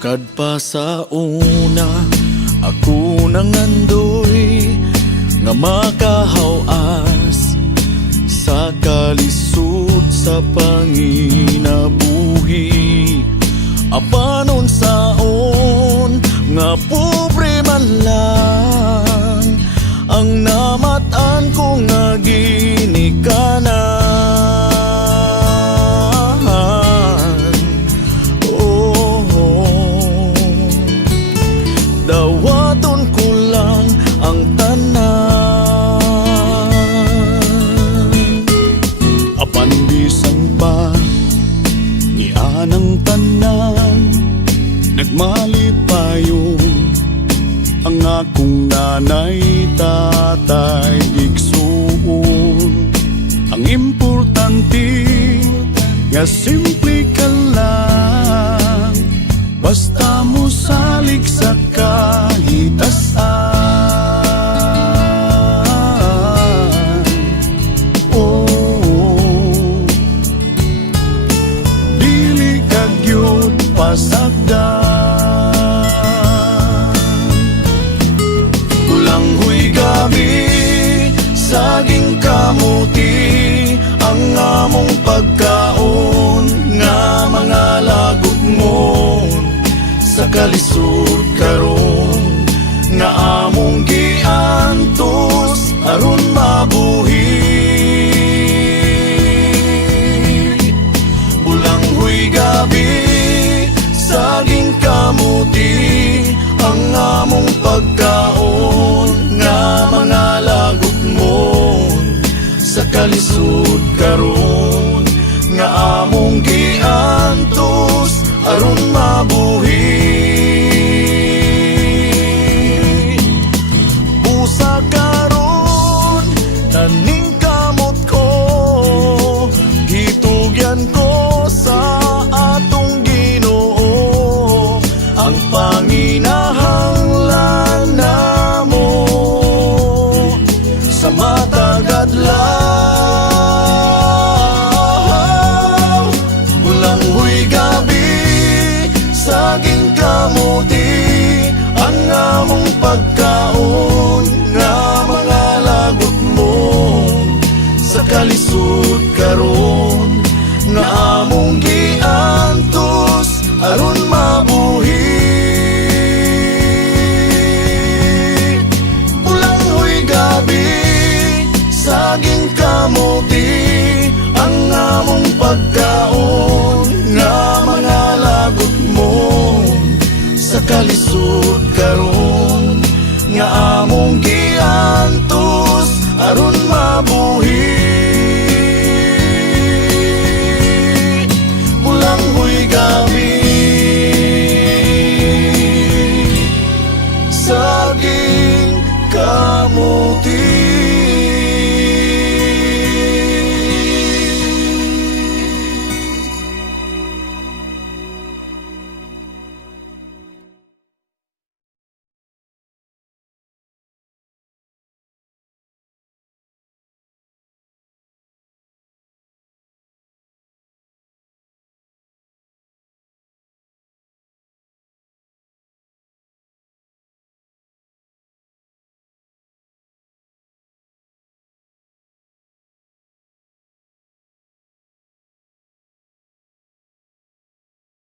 Kadpa sa una, ako nang andoy nga makahawas sa kalisod sa panginabuhi. Apanon saon nga pobre man lang ang namatan ko nga ginikanan. Dawaton ko lang ang tanan. Apan bisan pa ni anang tanan, nagmalipayon ang akong nanay, tatay, igsuon. Ang importante nga simple ka lang, basta mo salig sa kahitasan. Oh, dili kag yun pasagdan. Kulanghoy gabi, saging kamuti, ang among pagkaon nga mga lagot mo sa kalisod karon nga among giantos aron mabuhi. Bulanghoy gabi, saging kamuti, ang among pagkaon nga mga lagot mo sa kalisod karon.